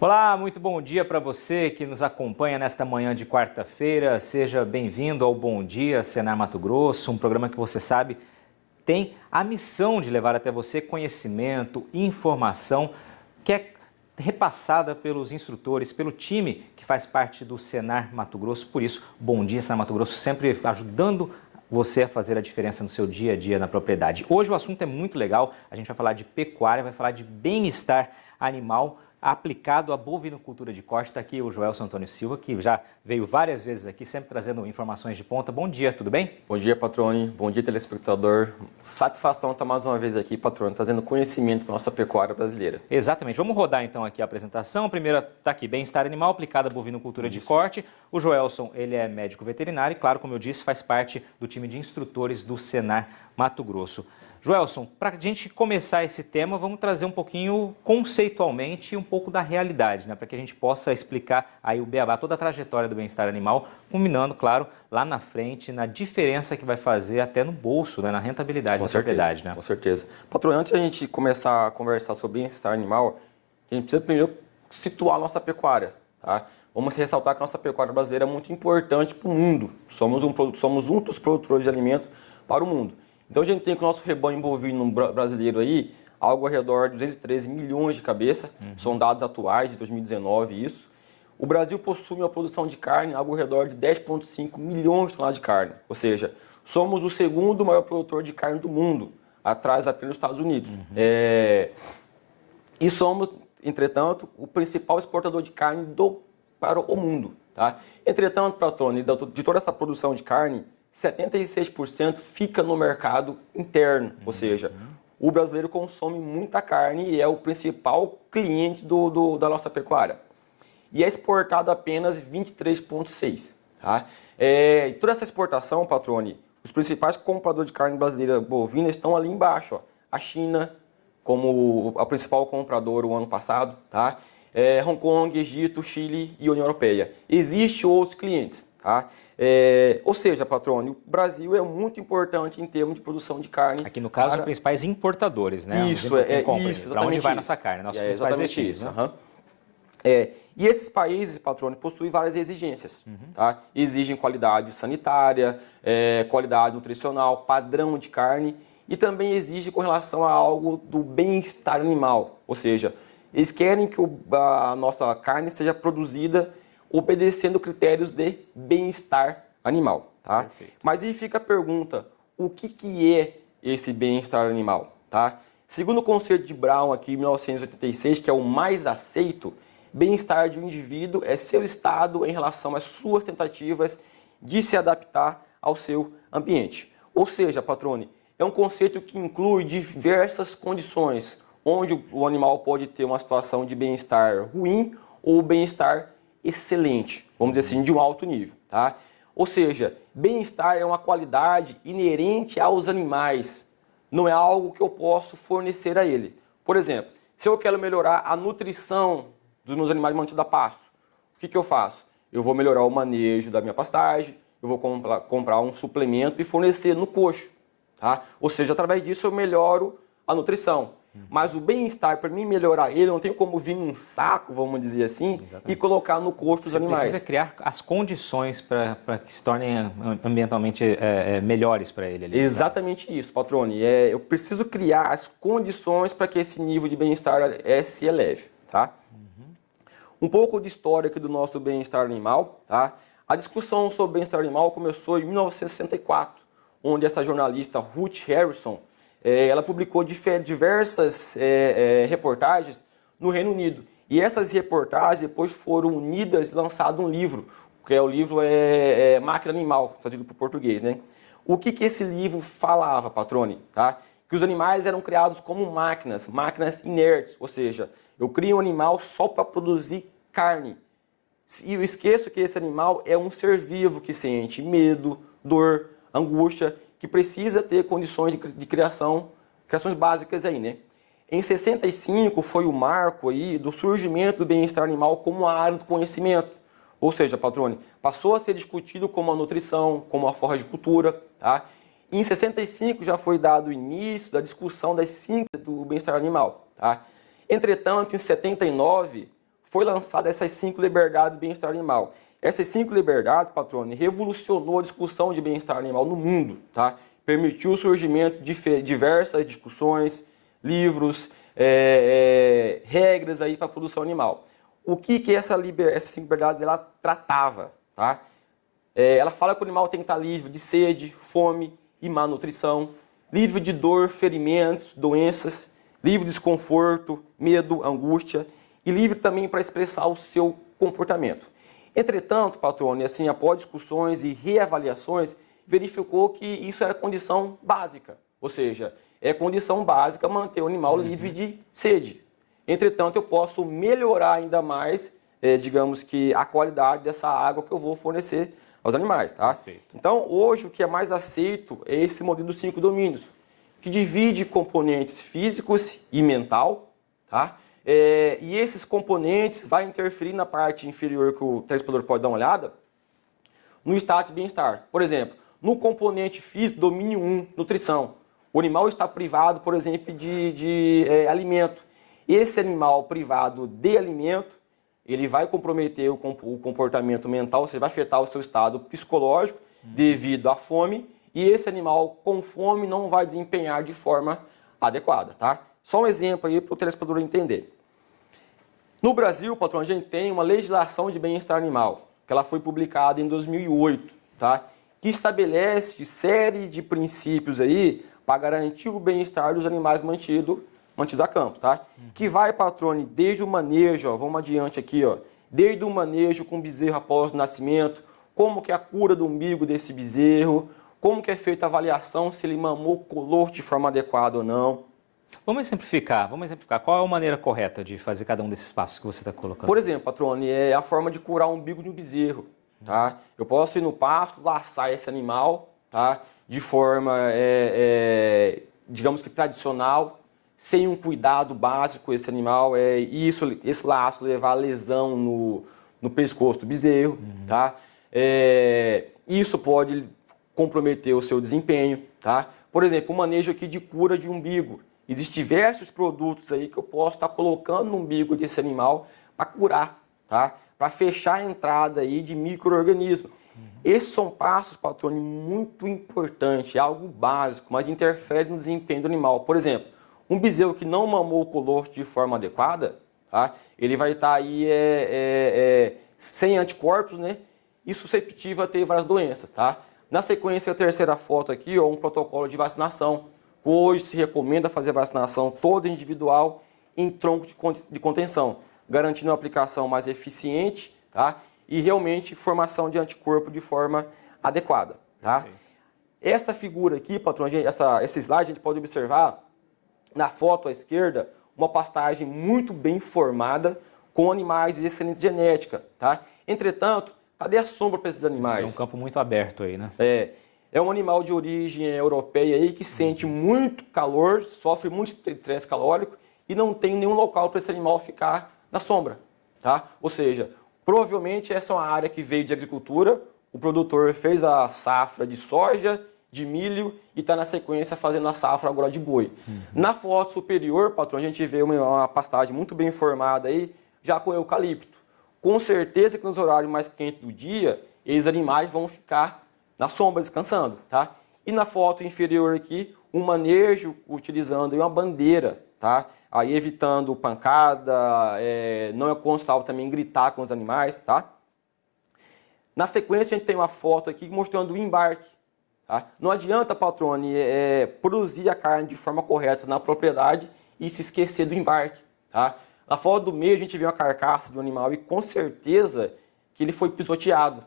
Olá, muito bom dia para você que nos acompanha nesta manhã de quarta-feira. Seja bem-vindo ao Bom Dia Senar Mato Grosso, um programa que você sabe tem a missão de levar até você conhecimento, informação que é repassada pelos instrutores, pelo time que faz parte do Senar Mato Grosso. Por isso, Bom Dia Senar Mato Grosso sempre ajudando você a fazer a diferença no seu dia a dia na propriedade. Hoje o assunto é muito legal, a gente vai falar de pecuária, vai falar de bem-estar animal aplicado à bovinocultura de corte. Está aqui o Joelson Antônio Silva, que já veio várias vezes aqui, sempre trazendo informações de ponta. Bom dia, tudo bem? Bom dia, Patrone. Bom dia, telespectador. Satisfação estar mais uma vez aqui, Patrone, trazendo conhecimento para a nossa pecuária brasileira. Exatamente. Vamos rodar então aqui a apresentação. A primeira está aqui, bem-estar animal aplicado à bovinocultura de corte. O Joelson, ele é médico veterinário e, claro, como eu disse, faz parte do time de instrutores do Senar Mato Grosso. Joelson, para a gente começar esse tema, vamos trazer um pouquinho conceitualmente um pouco da realidade, né? Para que a gente possa explicar aí o beabá, toda a trajetória do bem-estar animal, culminando, claro, lá na frente, na diferença que vai fazer até no bolso, né? Na rentabilidade da propriedade, né? Com certeza. Patrão, antes de a gente começar a conversar sobre bem-estar animal, a gente precisa primeiro situar a nossa pecuária, tá? Vamos ressaltar que a nossa pecuária brasileira é muito importante para o mundo. Somos um dos produtores de alimento para o mundo. Então a gente tem com o nosso rebanho bovino brasileiro aí, algo ao redor de 213 milhões de cabeças, são dados atuais de 2019 isso. O Brasil possui uma produção de carne algo ao redor de 10,5 milhões de toneladas de carne, ou seja, somos o segundo maior produtor de carne do mundo, atrás apenas dos Estados Unidos. E somos, entretanto, o principal exportador de carne para o mundo. Tá? Entretanto, Patrone, de toda essa produção de carne, 76% fica no mercado interno, ou seja, o brasileiro consome muita carne e é o principal cliente da nossa pecuária. E é exportado apenas 23,6%. Tá? Toda essa exportação, Patrone, os principais compradores de carne brasileira bovina estão ali embaixo. Ó. A China, como a principal compradora o ano passado, tá? Hong Kong, Egito, Chile e União Europeia. Existem outros clientes, tá? Ou seja, Patrone, o Brasil é muito importante em termos de produção de carne. Aqui no caso, os principais importadores, né? Isso, para onde vai nossa carne, nossos principais destinos. Né? E esses países, Patrone, possuem várias exigências. Tá? Exigem qualidade sanitária, qualidade nutricional, padrão de carne e também exigem com relação a algo do bem-estar animal. Ou seja, eles querem que a nossa carne seja produzida obedecendo critérios de bem-estar animal. Tá? Mas aí fica a pergunta, o que é esse bem-estar animal? Tá? Segundo o conceito de Brown, aqui em 1986, que é o mais aceito, bem-estar de um indivíduo é seu estado em relação às suas tentativas de se adaptar ao seu ambiente. Ou seja, Patrone, é um conceito que inclui diversas condições, onde o animal pode ter uma situação de bem-estar ruim ou bem-estar excelente, vamos dizer assim, de um alto nível. Tá? Ou seja, bem-estar é uma qualidade inerente aos animais, não é algo que eu posso fornecer a ele. Por exemplo, se eu quero melhorar a nutrição dos meus animais mantidos a pasto, o que eu faço? Eu vou melhorar o manejo da minha pastagem, eu vou comprar um suplemento e fornecer no coxo. Tá? Ou seja, através disso eu melhoro a nutrição. Mas o bem-estar, para mim melhorar ele, eu não tenho como vir num saco, vamos dizer assim, e colocar no corpo dos animais. Você precisa criar as condições para que se tornem ambientalmente melhores para ele. Ali, exatamente isso, Patrone. Eu preciso criar as condições para que esse nível de bem-estar se eleve. Tá? Um pouco de história aqui do nosso bem-estar animal. Tá? A discussão sobre bem-estar animal começou em 1964, onde essa jornalista Ruth Harrison ela publicou diversas reportagens no Reino Unido. E essas reportagens depois foram unidas e lançado um livro, que é o livro Máquina Animal, traduzido para o português. Né? O que esse livro falava, Patrone? Tá? Que os animais eram criados como máquinas inertes, ou seja, eu crio um animal só para produzir carne. E eu esqueço que esse animal é um ser vivo que sente medo, dor, angústia, que precisa ter condições de criações básicas aí, né? Em 65 foi o marco aí do surgimento do bem-estar animal como uma área do conhecimento. Ou seja, Patrone, passou a ser discutido como a nutrição, como a forragicultura, tá? Em 65 já foi dado o início da discussão das síntese do bem-estar animal, tá? Entretanto, em 79 foi lançada essas 5 liberdades de bem-estar animal. Essas 5 liberdades, Patrone, revolucionou a discussão de bem-estar animal no mundo, tá? Permitiu o surgimento de diversas discussões, livros, regras aí para a produção animal. O que essas 5 liberdades ela tratava, tá? Ela fala que o animal tem que estar livre de sede, fome e má nutrição, livre de dor, ferimentos, doenças, livre de desconforto, medo, angústia e livre também para expressar o seu comportamento. Entretanto, Patrone, assim, após discussões e reavaliações, verificou que isso era condição básica, ou seja, é condição básica manter o animal livre de sede. Entretanto, eu posso melhorar ainda mais, digamos que, a qualidade dessa água que eu vou fornecer aos animais, tá? Perfeito. Então, hoje, o que é mais aceito é esse modelo dos 5 domínios, que divide componentes físicos e mental, tá? E esses componentes vão interferir na parte inferior que o telespectador pode dar uma olhada, no estado de bem-estar. Por exemplo, no componente físico, domínio 1, nutrição. O animal está privado, por exemplo, de alimento. Esse animal privado de alimento, ele vai comprometer o comportamento mental, ou seja, vai afetar o seu estado psicológico devido à fome, e esse animal com fome não vai desempenhar de forma adequada, tá? Só um exemplo aí para o telespectador entender. No Brasil, patrão, a gente tem uma legislação de bem-estar animal, que ela foi publicada em 2008, tá? Que estabelece série de princípios aí para garantir o bem-estar dos animais mantidos a campo, tá? Que vai, patrone, desde o manejo, ó, vamos adiante aqui, ó, desde o manejo com o bezerro após o nascimento, como que é a cura do umbigo desse bezerro, como que é feita a avaliação se ele mamou o color de forma adequada ou não. Vamos exemplificar. Qual é a maneira correta de fazer cada um desses passos que você está colocando? Por exemplo, patrone, é a forma de curar o umbigo de um bezerro, tá? Eu posso ir no pasto, laçar esse animal, tá? De forma, digamos que tradicional, sem um cuidado básico esse animal, esse laço levar a lesão no pescoço do bezerro, tá? Isso pode comprometer o seu desempenho, tá? Por exemplo, o manejo aqui de cura de umbigo. Existem diversos produtos aí que eu posso estar colocando no umbigo desse animal para curar, tá? Para fechar a entrada aí de micro-organismos. Esses são passos, patrone, muito importantes, é algo básico, mas interfere no desempenho do animal. Por exemplo, um bezerro que não mamou o colostro de forma adequada, tá? Ele vai estar aí sem anticorpos, né? E susceptível a ter várias doenças, tá? Na sequência, a terceira foto aqui, ó, um protocolo de vacinação. Hoje se recomenda fazer a vacinação toda individual em tronco de contenção, garantindo uma aplicação mais eficiente, tá? E realmente formação de anticorpo de forma adequada, tá? Okay. Essa figura aqui, patrão, esse slide, a gente pode observar na foto à esquerda uma pastagem muito bem formada com animais de excelente genética, tá? Entretanto, cadê a sombra para esses animais? É um campo muito aberto aí, né? É um animal de origem europeia aí que sente muito calor, sofre muito estresse calórico e não tem nenhum local para esse animal ficar na sombra, tá? Ou seja, provavelmente essa é uma área que veio de agricultura, o produtor fez a safra de soja, de milho e está na sequência fazendo a safra agora de boi. Na foto superior, patrão, a gente vê uma pastagem muito bem formada aí, já com eucalipto. Com certeza que nos horários mais quentes do dia, esses animais vão ficar na sombra descansando, tá? E na foto inferior aqui, um manejo utilizando uma bandeira, tá? Aí evitando pancada, não é aconselhável também gritar com os animais, tá? Na sequência a gente tem uma foto aqui mostrando o embarque, tá? Não adianta, patrone, produzir a carne de forma correta na propriedade e se esquecer do embarque, tá? Na foto do meio a gente vê uma carcaça de um animal e com certeza que ele foi pisoteado.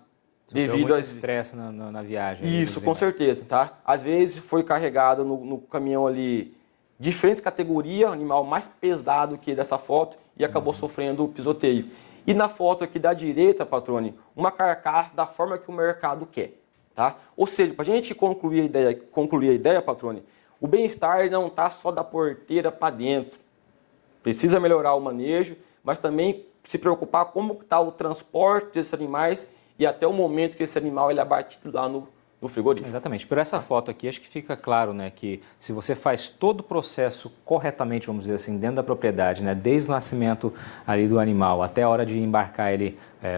Devido ao estresse na viagem. Isso, com certeza, tá? Às vezes foi carregado no caminhão ali diferentes categorias, animal mais pesado que dessa foto e acabou sofrendo o pisoteio. E na foto aqui da direita, patrone, uma carcaça da forma que o mercado quer, tá? Ou seja, para a gente concluir a ideia, patrone, o bem-estar não está só da porteira para dentro. Precisa melhorar o manejo, mas também se preocupar como está o transporte desses animais e até o momento que esse animal ele é abatido lá no no frigorífico. Exatamente. Por essa foto aqui, acho que fica claro, né, que se você faz todo o processo corretamente, vamos dizer assim, dentro da propriedade, né, desde o nascimento ali do animal até a hora de embarcar ele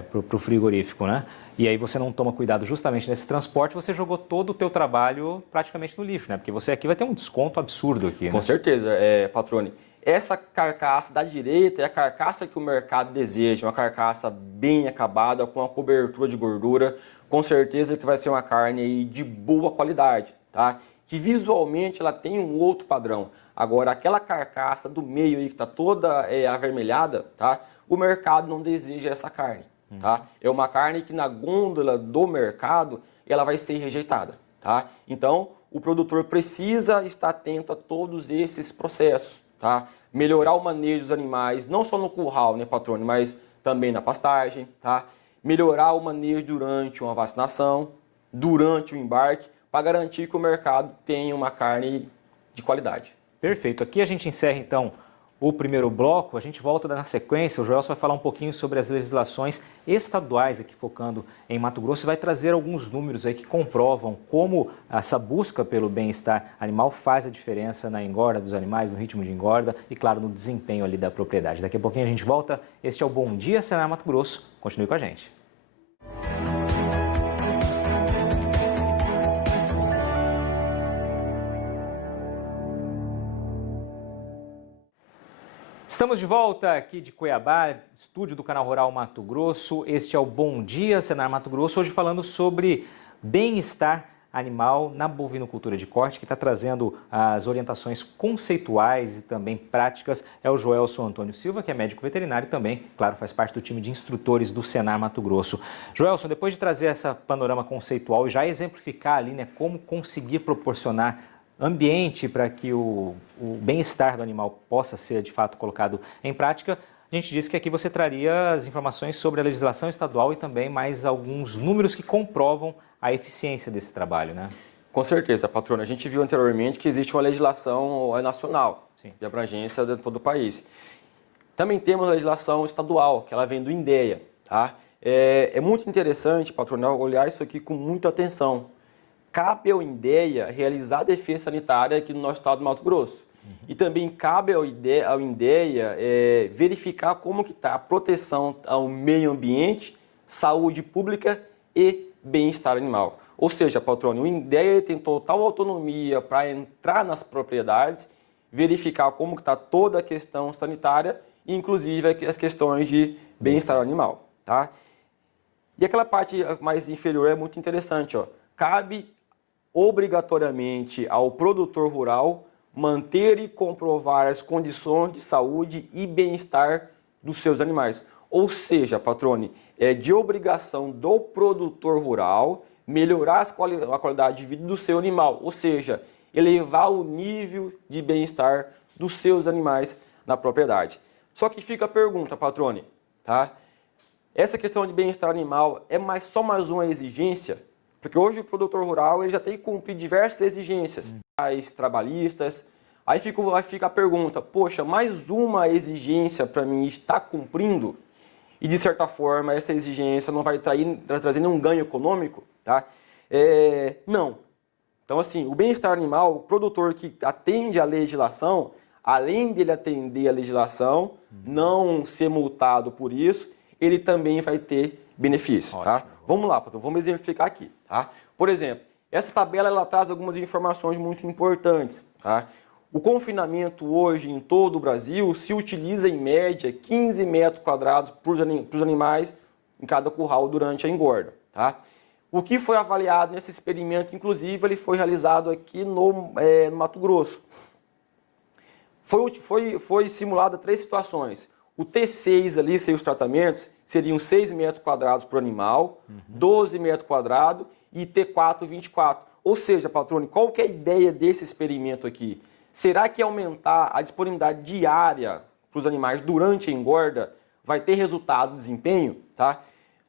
para o frigorífico, né, e aí você não toma cuidado justamente nesse transporte, você jogou todo o teu trabalho praticamente no lixo, né, porque você aqui vai ter um desconto absurdo aqui, né? Com certeza, Patrone. Essa carcaça da direita é a carcaça que o mercado deseja, uma carcaça bem acabada, com uma cobertura de gordura, com certeza que vai ser uma carne aí de boa qualidade, tá? Que visualmente ela tem um outro padrão. Agora, aquela carcaça do meio aí que está toda avermelhada, tá? O mercado não deseja essa carne, tá? É uma carne que na gôndola do mercado ela vai ser rejeitada, tá? Então, o produtor precisa estar atento a todos esses processos, tá? Melhorar o manejo dos animais, não só no curral, né, patrônio, mas também na pastagem, tá? Melhorar o manejo durante uma vacinação, durante o embarque, para garantir que o mercado tenha uma carne de qualidade. Perfeito. Aqui a gente encerra, então, o primeiro bloco. A gente volta na sequência. O Joelson vai falar um pouquinho sobre as legislações estaduais aqui, focando em Mato Grosso, e vai trazer alguns números aí que comprovam como essa busca pelo bem-estar animal faz a diferença na engorda dos animais, no ritmo de engorda e, claro, no desempenho ali da propriedade. Daqui a pouquinho a gente volta. Este é o Bom Dia Senar Mato Grosso. Continue com a gente. Estamos de volta aqui de Cuiabá, estúdio do Canal Rural Mato Grosso. Este é o Bom Dia Senar Mato Grosso, hoje falando sobre bem-estar animal na bovinocultura de corte, que está trazendo as orientações conceituais e também práticas. É o Joelson Antônio Silva, que é médico veterinário e também, claro, faz parte do time de instrutores do Senar Mato Grosso. Joelson, depois de trazer essa panorama conceitual e já exemplificar ali, né, como conseguir proporcionar ambiente para que o bem-estar do animal possa ser de fato colocado em prática, a gente disse que aqui você traria as informações sobre a legislação estadual e também mais alguns números que comprovam a eficiência desse trabalho, né? Com certeza, patrona. A gente viu anteriormente que existe uma legislação nacional, Sim, de abrangência de todo o país. Também temos a legislação estadual, que ela vem do INDEA, tá? É muito interessante, patrona, olhar isso aqui com muita atenção. Cabe ao INDEA realizar a defesa sanitária aqui no nosso estado do Mato Grosso. E também cabe ao INDEA verificar como que está a proteção ao meio ambiente, saúde pública e bem-estar animal. Ou seja, patrônio, o INDEA tem total autonomia para entrar nas propriedades, verificar como que está toda a questão sanitária, inclusive as questões de bem-estar animal. Tá? E aquela parte mais inferior é muito interessante. Ó. Cabe obrigatoriamente ao produtor rural manter e comprovar as condições de saúde e bem-estar dos seus animais. Ou seja, patrone, é de obrigação do produtor rural melhorar a qualidade de vida do seu animal, ou seja, elevar o nível de bem-estar dos seus animais na propriedade. Só que fica a pergunta, patrone, tá? Essa questão de bem-estar animal é só mais uma exigência? Porque hoje o produtor rural ele já tem que cumprir diversas exigências trabalhistas. Aí fica a pergunta, poxa, mais uma exigência para mim está cumprindo? E de certa forma essa exigência não vai trazer nenhum ganho econômico? Tá? Não. Então assim, o bem-estar animal, o produtor que atende à legislação, além dele atender à legislação, não ser multado por isso, ele também vai ter benefício. Tá? Vamos lá, vamos exemplificar aqui. Tá? Por exemplo, essa tabela ela traz algumas informações muito importantes. Tá? O confinamento hoje em todo o Brasil se utiliza em média 15 metros quadrados para os animais em cada curral durante a engorda. Tá? O que foi avaliado nesse experimento, inclusive, ele foi realizado aqui no Mato Grosso. Foi simulado 3 situações. O T6 ali, sem os tratamentos, seriam 6 metros quadrados por animal, 12 metros quadrados e T4, 24. Ou seja, patrone, qual que é a ideia desse experimento aqui? Será que aumentar a disponibilidade diária para os animais durante a engorda vai ter resultado de desempenho? Tá?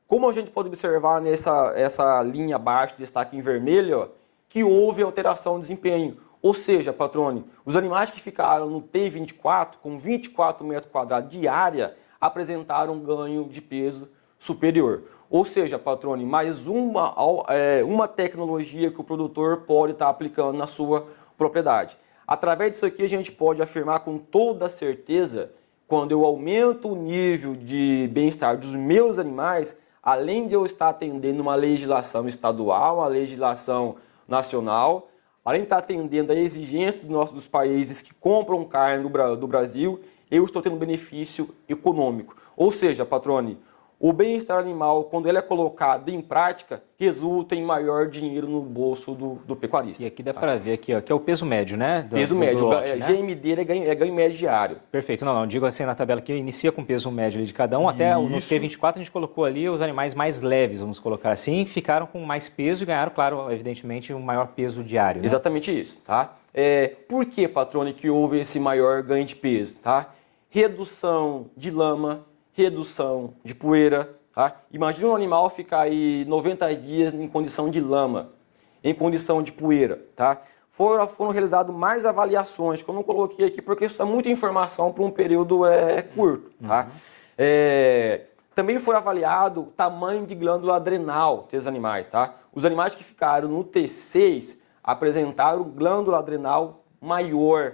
Como a gente pode observar essa linha abaixo, destaque em vermelho, ó, que houve alteração de desempenho. Ou seja, patrone, os animais que ficaram no T24, com 24 metros quadrados de área, apresentaram um ganho de peso superior. Ou seja, patrone, mais uma tecnologia que o produtor pode estar aplicando na sua propriedade. Através disso aqui, a gente pode afirmar com toda certeza, quando eu aumento o nível de bem-estar dos meus animais, além de eu estar atendendo uma legislação estadual, uma legislação nacional, além de estar atendendo a exigências dos países que compram carne do Brasil, eu estou tendo benefício econômico. Ou seja, patrone, o bem-estar animal, quando ele é colocado em prática, resulta em maior dinheiro no bolso do pecuarista. E aqui dá para ver aqui, ó, que é o peso médio, né? Peso médio. Lote, né? GMD é ganho médio diário. Perfeito. Não, digo assim na tabela que inicia com peso médio ali de cada um. Até no T24 a gente colocou ali os animais mais leves, vamos colocar assim, ficaram com mais peso e ganharam, claro, evidentemente, um maior peso diário. Né? Exatamente isso, tá? Por que, patrone, que houve esse maior ganho de peso, tá? Redução de lama, redução de poeira, tá? Imagina um animal ficar aí 90 dias em condição de lama, em condição de poeira, tá? Foram realizadas mais avaliações, que eu não coloquei aqui porque isso é muita informação para um período curto, tá? Também foi avaliado o tamanho de glândula adrenal desses animais, tá? Os animais que ficaram no T6 apresentaram glândula adrenal maior.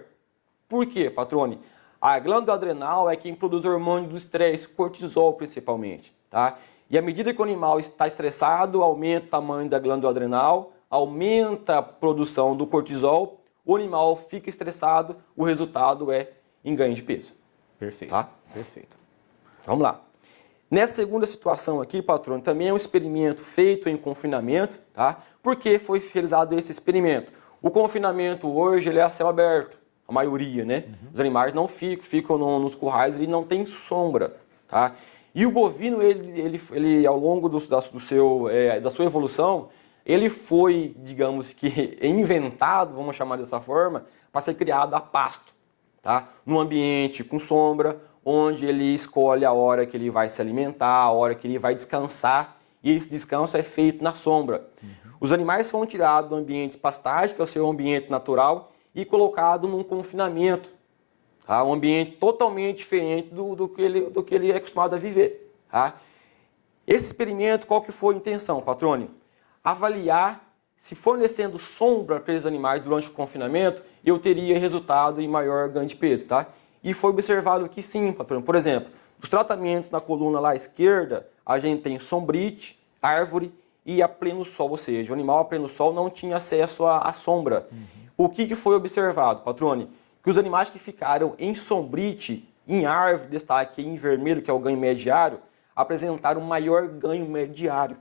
Por quê, patrone? A glândula adrenal é quem produz o hormônio do estresse, cortisol principalmente, tá? E à medida que o animal está estressado, aumenta o tamanho da glândula adrenal, aumenta a produção do cortisol, o animal fica estressado, o resultado é em ganho de peso. Perfeito. Tá? Perfeito. Vamos lá. Nessa segunda situação aqui, patrão, também é um experimento feito em confinamento, tá? Por que foi realizado esse experimento? O confinamento hoje ele é a céu aberto. A maioria, né? Os animais não ficam nos currais, ele não tem sombra, tá? E o bovino, ele ao longo da sua evolução, ele foi, digamos que, inventado, vamos chamar dessa forma, para ser criado a pasto, tá? Num ambiente com sombra, onde ele escolhe a hora que ele vai se alimentar, a hora que ele vai descansar, e esse descanso é feito na sombra. Os animais são tirados do ambiente pastagem, que é o seu ambiente natural, e colocado num confinamento, tá? Um ambiente totalmente diferente do que ele é acostumado a viver. Tá? Esse experimento, qual que foi a intenção, patrone? Avaliar se fornecendo sombra para esses animais durante o confinamento, eu teria resultado em maior ganho de peso. Tá? E foi observado que sim, patrone. Por exemplo, os tratamentos na coluna lá à esquerda, a gente tem sombrite, árvore e a pleno sol, ou seja, o animal a pleno sol não tinha acesso à sombra. O que foi observado, patrone? Que os animais que ficaram em sombrite, em árvore, destaque em vermelho, que é o ganho médio diário, apresentaram maior ganho médio diário.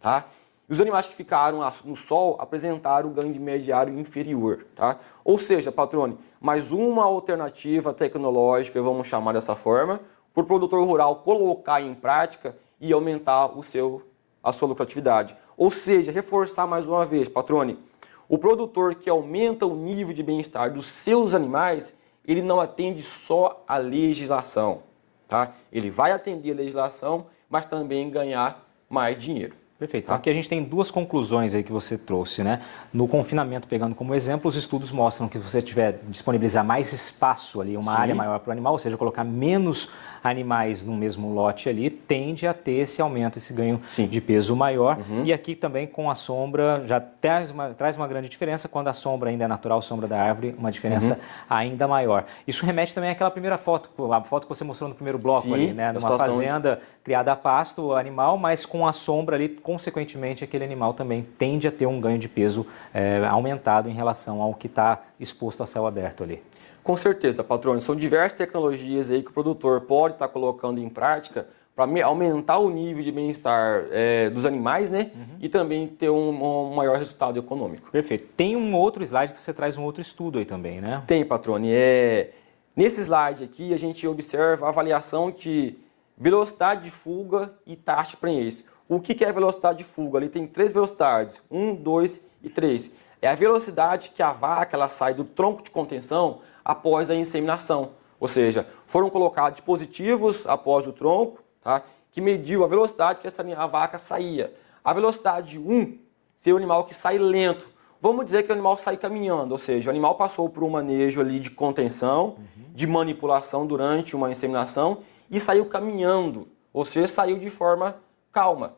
Tá? E os animais que ficaram no sol apresentaram ganho de médio diário inferior. Tá? Ou seja, patrone, mais uma alternativa tecnológica, vamos chamar dessa forma, para o produtor rural colocar em prática e aumentar a sua lucratividade. Ou seja, reforçar mais uma vez, patrone, o produtor que aumenta o nível de bem-estar dos seus animais, ele não atende só a legislação, tá? Ele vai atender a legislação, mas também ganhar mais dinheiro. Perfeito. Então, aqui a gente tem duas conclusões aí que você trouxe, né? No confinamento, pegando como exemplo, os estudos mostram que se você tiver disponibilizar mais espaço ali, uma área maior para o animal, ou seja, colocar menos animais no mesmo lote ali, tende a ter esse aumento, esse ganho de peso maior. E aqui também com a sombra já traz uma grande diferença, quando a sombra ainda é natural, a sombra da árvore, uma diferença ainda maior. Isso remete também àquela primeira foto, a foto que você mostrou no primeiro bloco ali, né? Numa fazenda criada a pasto, o animal, mas com a sombra ali, consequentemente, aquele animal também tende a ter um ganho de peso aumentado em relação ao que está exposto a céu aberto ali. Com certeza, patrônio. São diversas tecnologias aí que o produtor pode estar colocando em prática para aumentar o nível de bem-estar dos animais, né? E também ter um maior resultado econômico. Perfeito. Tem um outro slide que você traz um outro estudo aí também, né? Tem, patrônio. Nesse slide aqui, a gente observa a avaliação de velocidade de fuga e taxa de prenhez. O que é velocidade de fuga? Ali tem 3 velocidades, 1, 2 e 3. É a velocidade que a vaca ela sai do tronco de contenção após a inseminação. Ou seja, foram colocados dispositivos após o tronco, tá, que mediu a velocidade que a vaca saía. A velocidade 1 seria o animal que sai lento. Vamos dizer que o animal sai caminhando, ou seja, o animal passou por um manejo ali de contenção, de manipulação durante uma inseminação e saiu caminhando. ou seja, saiu de forma calma.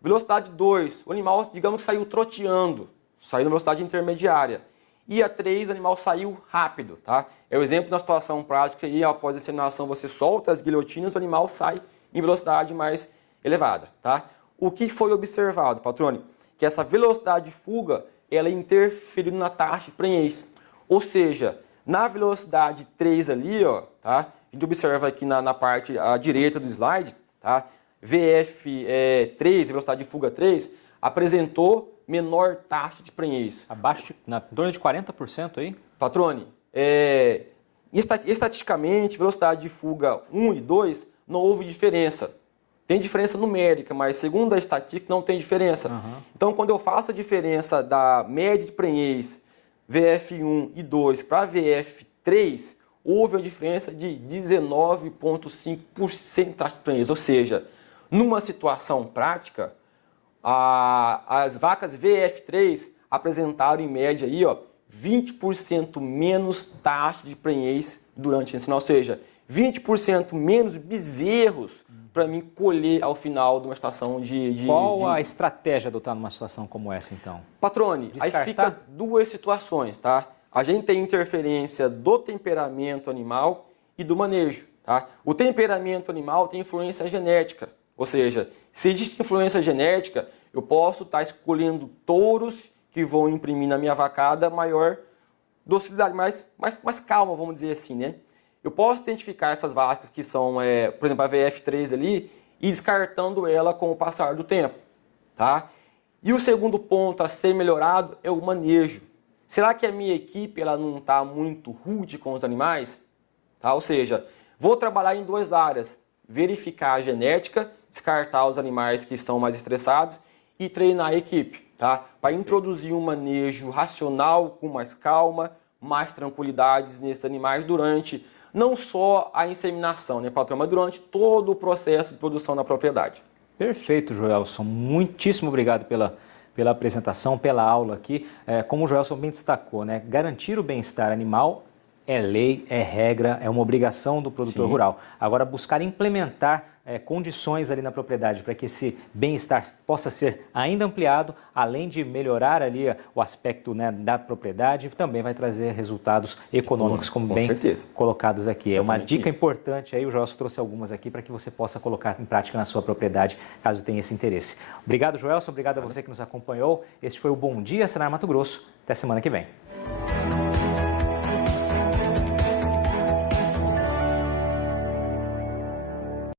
Velocidade 2, o animal, digamos que saiu troteando, saiu na velocidade intermediária. E a 3, o animal saiu rápido, tá? É o exemplo da situação prática aí, após a inseminação você solta as guilhotinas, o animal sai em velocidade mais elevada, tá? O que foi observado, patrone? Que essa velocidade de fuga, ela interferiu na taxa de prenhez. Ou seja, na velocidade 3 ali, ó, tá? A gente observa aqui na parte à direita do slide, tá? VF3, velocidade de fuga 3, apresentou menor taxa de prenhez. Abaixo, em torno de 40% aí? Patrone, estatisticamente, velocidade de fuga 1 e 2 não houve diferença. Tem diferença numérica, mas segundo a estatística não tem diferença. Então, quando eu faço a diferença da média de prenhez VF1 e 2 para VF3, houve uma diferença de 19,5% de taxa de prenhez. Ou seja, numa situação prática, as vacas VF3 apresentaram em média aí, ó, 20% menos taxa de prenhez durante a ensino, ou seja, 20% menos bezerros para mim colher ao final de uma estação de... Qual a estratégia adotar numa situação como essa, então? Patrone, Descartar? Aí fica duas situações, tá? A gente tem interferência do temperamento animal e do manejo, tá? O temperamento animal tem influência genética, ou seja, se existe influência genética, eu posso estar escolhendo touros que vão imprimir na minha vacada maior docilidade, mais calma, vamos dizer assim, né? Eu posso identificar essas vacas que são, por exemplo, a VF3 ali, e descartando ela com o passar do tempo, tá? E o segundo ponto a ser melhorado é o manejo. Será que a minha equipe ela não está muito rude com os animais? Tá? Ou seja, vou trabalhar em duas áreas, verificar a genética, descartar os animais que estão mais estressados e treinar a equipe, tá? Para introduzir um manejo racional, com mais calma, mais tranquilidades nesses animais durante não só a inseminação, né, patrão, mas durante todo o processo de produção na propriedade. Perfeito, Joelson. Muitíssimo obrigado pela apresentação, pela aula aqui. Como o Joelson bem destacou, né, garantir o bem-estar animal é lei, é regra, é uma obrigação do produtor rural. Agora, buscar implementar condições ali na propriedade para que esse bem-estar possa ser ainda ampliado, além de melhorar ali o aspecto, né, da propriedade, também vai trazer resultados econômicos, como bem colocados aqui. É uma dica importante aí, o Joelson trouxe algumas aqui para que você possa colocar em prática na sua propriedade, caso tenha esse interesse. Obrigado, Joelson, obrigado a você que nos acompanhou. Este foi o Bom Dia, Senar Mato Grosso. Até semana que vem.